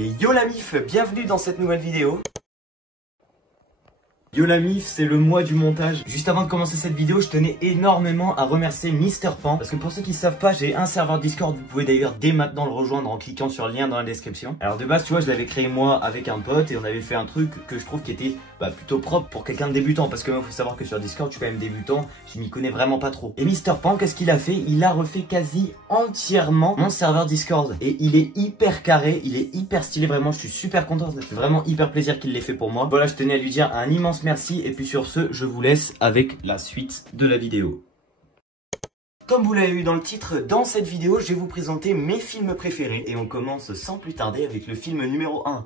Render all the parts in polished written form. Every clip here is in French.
Et yo la mif, bienvenue dans cette nouvelle vidéo. Yo la mif, c'est le mois du montage. Juste avant de commencer cette vidéo, je tenais énormément à remercier Mister Pan. Parce que pour ceux qui ne savent pas, j'ai un serveur Discord. Vous pouvez d'ailleurs dès maintenant le rejoindre en cliquant sur le lien dans la description. Alors de base, tu vois, je l'avais créé moi avec un pote et on avait fait un truc que je trouve qui était plutôt propre pour quelqu'un de débutant. Parce que moi, il faut savoir que sur Discord, je suis quand même débutant. Je m'y connais vraiment pas trop. Et Mister Pan, qu'est-ce qu'il a fait? Il a refait quasi entièrement mon serveur Discord. Et il est hyper carré, il est hyper stylé. Vraiment, je suis super content. Ça fait vraiment hyper plaisir qu'il l'ait fait pour moi. Voilà, je tenais à lui dire un immense merci et puis sur ce, je vous laisse avec la suite de la vidéo. Comme vous l'avez vu dans le titre, dans cette vidéo, je vais vous présenter mes films préférés et on commence sans plus tarder avec le film numéro 1.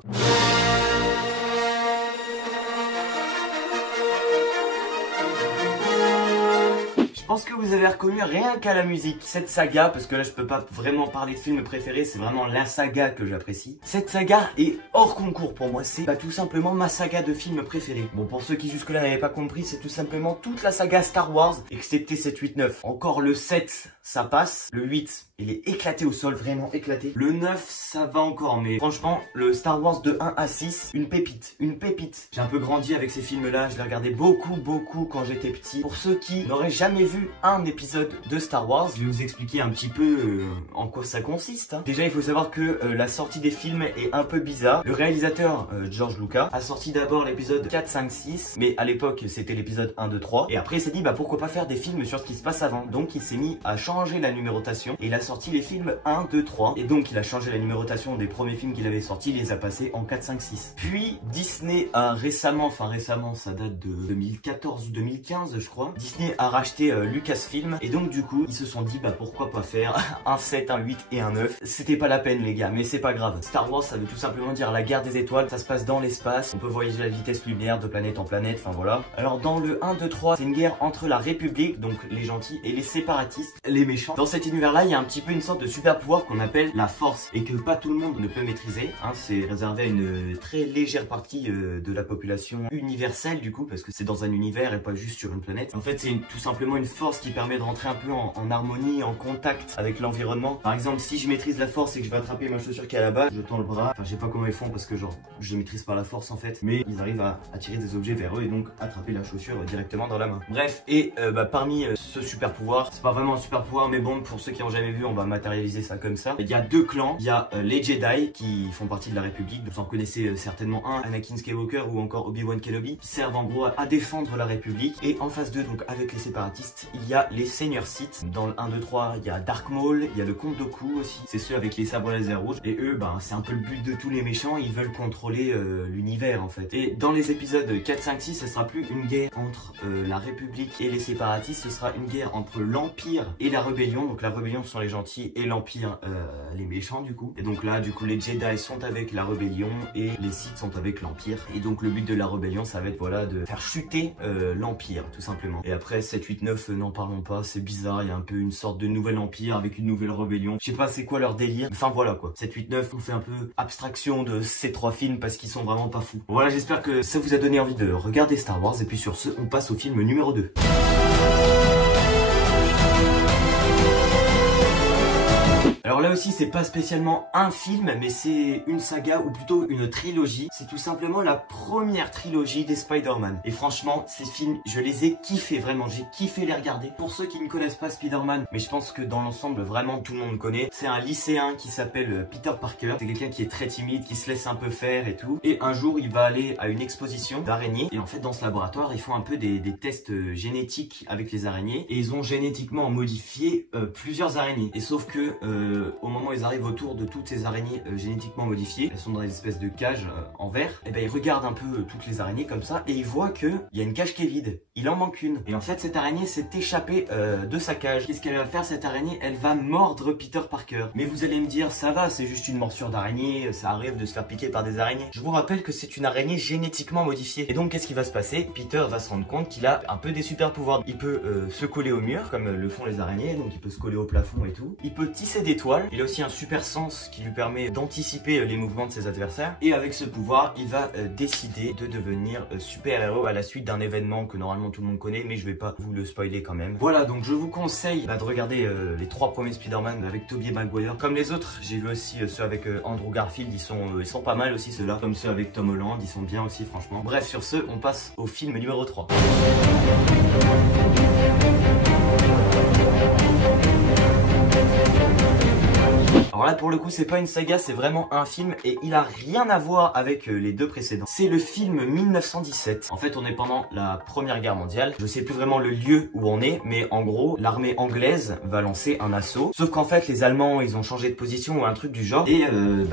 Je pense que vous avez reconnu rien qu'à la musique cette saga, parce que là je peux pas vraiment parler de film préféré, c'est vraiment la saga que j'apprécie. Cette saga est hors concours pour moi, c'est tout simplement ma saga de film préféré. Bon, pour ceux qui jusque là n'avaient pas compris, c'est tout simplement toute la saga Star Wars, excepté 7, 8, 9. Encore le 7, ça passe. Le 8, il est éclaté au sol, vraiment éclaté. Le 9, ça va encore, mais franchement, le Star Wars de 1 à 6, une pépite, une pépite. J'ai un peu grandi avec ces films-là, je les regardais beaucoup quand j'étais petit. Pour ceux qui n'auraient jamais vu un épisode de Star Wars, je vais vous expliquer un petit peu en quoi ça consiste. Déjà, il faut savoir que la sortie des films est un peu bizarre. Le réalisateur, George Lucas, a sorti d'abord l'épisode 4, 5, 6, mais à l'époque, c'était l'épisode 1, 2, 3. Et après, il s'est dit, pourquoi pas faire des films sur ce qui se passe avant. Donc, il s'est mis à changer la numérotation et il a sorti les films 1, 2, 3. Et donc, il a changé la numérotation des premiers films qu'il avait sortis, il les a passés en 4, 5, 6. Puis, Disney a récemment, ça date de 2014 ou 2015, je crois. Disney a racheté Lucasfilm et donc du coup ils se sont dit pourquoi pas faire un 7, un 8 et un 9. C'était pas la peine les gars, mais c'est pas grave. Star Wars, ça veut tout simplement dire la guerre des étoiles, ça se passe dans l'espace, on peut voyager à la vitesse lumière de planète en planète, enfin voilà. Alors dans le 1, 2, 3, c'est une guerre entre la République, donc les gentils, et les séparatistes, les méchants. Dans cet univers là, il y a un petit peu une sorte de super pouvoir qu'on appelle la force et que pas tout le monde ne peut maîtriser, c'est réservé à une très légère partie de la population universelle du coup, parce que c'est dans un univers et pas juste sur une planète. En fait, c'est tout simplement une force qui permet de rentrer un peu en harmonie, en contact avec l'environnement. Par exemple, si je maîtrise la force et que je vais attraper ma chaussure qui est à la base, je tends le bras. Enfin, je sais pas comment ils font parce que genre, je maîtrise pas la force en fait, mais ils arrivent à attirer des objets vers eux et donc attraper la chaussure directement dans la main. Bref, et parmi ce super pouvoir, c'est pas vraiment un super pouvoir, mais bon, pour ceux qui ont jamais vu, on va matérialiser ça comme ça. Il y a deux clans, il y a les Jedi qui font partie de la République, vous en connaissez certainement un, Anakin Skywalker ou encore Obi-Wan Kenobi, qui servent en gros à défendre la République. Et en face d'eux, donc avec les séparatistes, il y a les Seigneurs Sith. Dans le 1, 2, 3, il y a Dark Maul, il y a le Comte Dooku aussi. C'est ceux avec les sabres laser rouges. Et eux, c'est un peu le but de tous les méchants. Ils veulent contrôler l'univers en fait. Et dans les épisodes 4, 5, 6, ce sera plus une guerre entre la République et les séparatistes. Ce sera une guerre entre l'Empire et la Rébellion. Donc la Rébellion sont les gentils et l'Empire les méchants du coup. Et donc là, du coup, les Jedi sont avec la Rébellion et les Sith sont avec l'Empire. Et donc le but de la Rébellion, ça va être voilà de faire chuter l'Empire tout simplement. Et après 7, 8, 9, n'en parlons pas, c'est bizarre, il y a un peu une sorte de nouvel empire avec une nouvelle rébellion. Je sais pas c'est quoi leur délire, enfin voilà quoi. 7, 8, 9, on fait un peu abstraction de ces trois films parce qu'ils sont vraiment pas fous. Voilà, j'espère que ça vous a donné envie de regarder Star Wars et puis sur ce, on passe au film numéro 2. Alors là aussi, c'est pas spécialement un film, mais c'est une saga ou plutôt une trilogie. C'est tout simplement la première trilogie des Spider-Man. Et franchement, ces films, je les ai kiffés, vraiment. J'ai kiffé les regarder. Pour ceux qui ne connaissent pas Spider-Man, mais je pense que dans l'ensemble, vraiment tout le monde connaît. C'est un lycéen qui s'appelle Peter Parker. C'est quelqu'un qui est très timide, qui se laisse un peu faire et tout. Et un jour, il va aller à une exposition d'araignées. Et en fait, dans ce laboratoire, ils font un peu des tests génétiques avec les araignées. Et ils ont génétiquement modifié plusieurs araignées. Et sauf que au moment où ils arrivent autour de toutes ces araignées génétiquement modifiées, elles sont dans des espèces de cages en verre, et ils regardent un peu toutes les araignées comme ça et ils voient qu'il y a une cage qui est vide, il en manque une. Et en fait cette araignée s'est échappée de sa cage. Qu'est-ce qu'elle va faire cette araignée? Elle va mordre Peter Parker. Mais vous allez me dire ça va, c'est juste une morsure d'araignée, ça arrive de se faire piquer par des araignées. Je vous rappelle que c'est une araignée génétiquement modifiée. Et donc qu'est-ce qui va se passer? Peter va se rendre compte qu'il a un peu des super pouvoirs. Il peut se coller au mur comme le font les araignées, donc il peut se coller au plafond et tout. Il peut tisser des toits étoile. Il a aussi un super sens qui lui permet d'anticiper les mouvements de ses adversaires. Et avec ce pouvoir, il va décider de devenir super-héros à la suite d'un événement que normalement tout le monde connaît, mais je vais pas vous le spoiler quand même. Voilà, donc je vous conseille de regarder les 3 premiers Spider-Man avec Tobey Maguire. Comme les autres, j'ai vu aussi ceux avec Andrew Garfield, ils sont pas mal aussi ceux-là. Comme ceux avec Tom Holland, ils sont bien aussi franchement. Bref, sur ce, on passe au film numéro 3. Alors là pour le coup c'est pas une saga, c'est vraiment un film et il a rien à voir avec les 2 précédents. C'est le film 1917. En fait on est pendant la Première Guerre mondiale. Je sais plus vraiment le lieu où on est, mais en gros l'armée anglaise va lancer un assaut. Sauf qu'en fait les Allemands ils ont changé de position ou un truc du genre et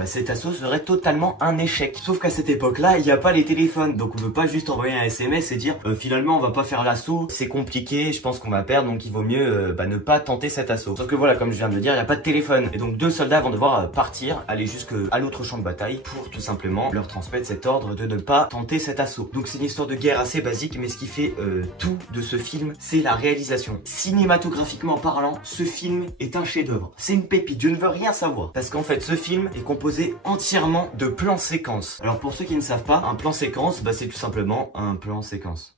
cet assaut serait totalement un échec. Sauf qu'à cette époque là il n'y a pas les téléphones, donc on peut pas juste envoyer un SMS et dire finalement on va pas faire l'assaut, c'est compliqué, je pense qu'on va perdre donc il vaut mieux ne pas tenter cet assaut. Sauf que voilà, comme je viens de le dire, il n'y a pas de téléphone et donc 2 soldats vont devoir partir, aller jusqu'à l'autre champ de bataille pour tout simplement leur transmettre cet ordre de ne pas tenter cet assaut. Donc c'est une histoire de guerre assez basique, mais ce qui fait tout de ce film, c'est la réalisation. Cinématographiquement parlant, ce film est un chef-d'œuvre. C'est une pépite, je ne veux rien savoir. Parce qu'en fait, ce film est composé entièrement de plans séquences. Alors pour ceux qui ne savent pas, un plan séquence, c'est tout simplement un plan séquence.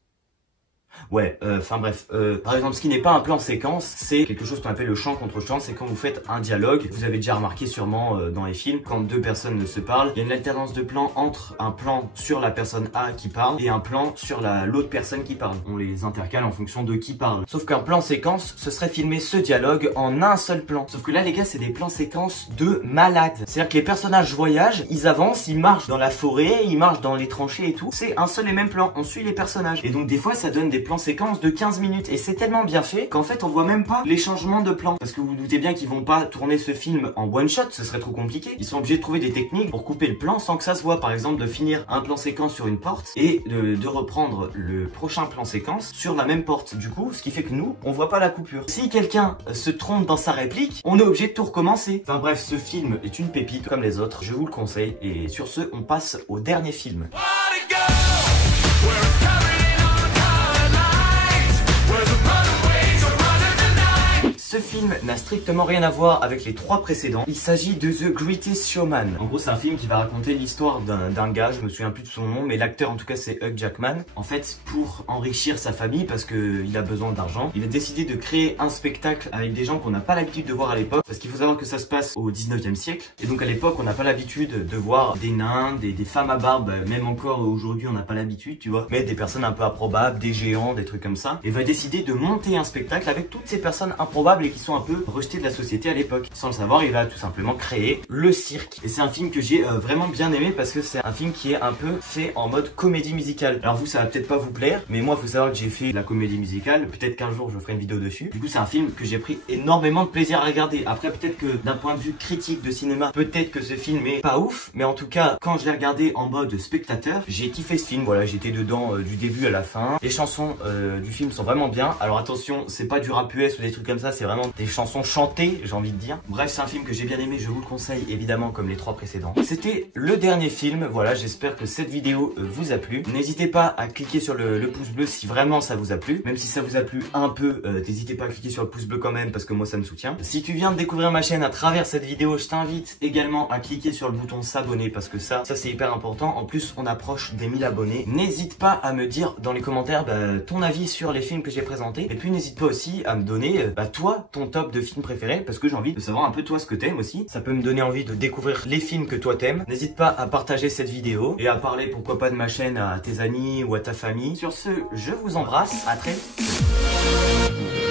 Ouais, enfin bref, par exemple ce qui n'est pas un plan séquence, c'est quelque chose qu'on appelle le champ contre champ, c'est quand vous faites un dialogue. Vous avez déjà remarqué sûrement dans les films, quand 2 personnes ne se parlent, il y a une alternance de plans entre un plan sur la personne A qui parle et un plan sur l'autre personne qui parle. On les intercale en fonction de qui parle. Sauf qu'un plan séquence, ce serait filmer ce dialogue en un seul plan. Sauf que là les gars, c'est des plans séquences de malades. C'est-à-dire que les personnages voyagent, ils avancent, ils marchent dans la forêt, ils marchent dans les tranchées et tout. C'est un seul et même plan, on suit les personnages. Et donc des fois ça donne des plans séquences de 15 minutes et c'est tellement bien fait qu'en fait on voit même pas les changements de plan, parce que vous vous doutez bien qu'ils vont pas tourner ce film en one shot, ce serait trop compliqué. Ils sont obligés de trouver des techniques pour couper le plan sans que ça se voit, par exemple de finir un plan séquence sur une porte et de reprendre le prochain plan séquence sur la même porte, du coup ce qui fait que nous on voit pas la coupure. Si quelqu'un se trompe dans sa réplique, on est obligé de tout recommencer. Enfin bref, ce film est une pépite comme les autres, je vous le conseille. Et sur ce, on passe au dernier film. Ce film n'a strictement rien à voir avec les 3 précédents. Il s'agit de The Greatest Showman. En gros, c'est un film qui va raconter l'histoire d'un gars, je me souviens plus de son nom, mais l'acteur en tout cas c'est Hugh Jackman. En fait, pour enrichir sa famille, parce qu'il a besoin d'argent, il a décidé de créer un spectacle avec des gens qu'on n'a pas l'habitude de voir à l'époque. Parce qu'il faut savoir que ça se passe au 19e siècle. Et donc à l'époque, on n'a pas l'habitude de voir des nains, des femmes à barbe, même encore aujourd'hui on n'a pas l'habitude, tu vois. Mais des personnes un peu improbables, des géants, des trucs comme ça. Et va décider de monter un spectacle avec toutes ces personnes improbables et qui sont un peu rejetées de la société à l'époque. Sans le savoir, il va tout simplement créer le cirque. Et c'est un film que j'ai vraiment bien aimé parce que c'est un film qui est un peu fait en mode comédie musicale. Alors vous, ça va peut-être pas vous plaire, mais moi, faut savoir que j'ai fait la comédie musicale. Peut-être qu'un jour, je ferai une vidéo dessus. Du coup, c'est un film que j'ai pris énormément de plaisir à regarder. Après, peut-être que d'un point de vue critique de cinéma, peut-être que ce film est pas ouf, mais en tout cas, quand je l'ai regardé en mode spectateur, j'ai kiffé ce film. Voilà, j'étais dedans du début à la fin. Les chansons du film sont vraiment bien. Alors attention, c'est pas du rap US ou des trucs comme ça, c'est vraiment des chansons chantées, j'ai envie de dire. Bref, c'est un film que j'ai bien aimé, je vous le conseille évidemment comme les 3 précédents. C'était le dernier film, voilà, j'espère que cette vidéo vous a plu. N'hésitez pas à cliquer sur le pouce bleu si vraiment ça vous a plu. Même si ça vous a plu un peu, n'hésitez pas à cliquer sur le pouce bleu quand même parce que moi ça me soutient. Si tu viens de découvrir ma chaîne à travers cette vidéo, je t'invite également à cliquer sur le bouton s'abonner parce que ça c'est hyper important. En plus, on approche des 1000 abonnés. N'hésite pas à me dire dans les commentaires ton avis sur les films que j'ai présentés. Et puis n'hésite pas aussi à me donner toi ton top de films préférés parce que j'ai envie de savoir un peu toi ce que t'aimes aussi. Ça peut me donner envie de découvrir les films que toi t'aimes. N'hésite pas à partager cette vidéo et à parler pourquoi pas de ma chaîne à tes amis ou à ta famille. Sur ce, je vous embrasse, à très vite.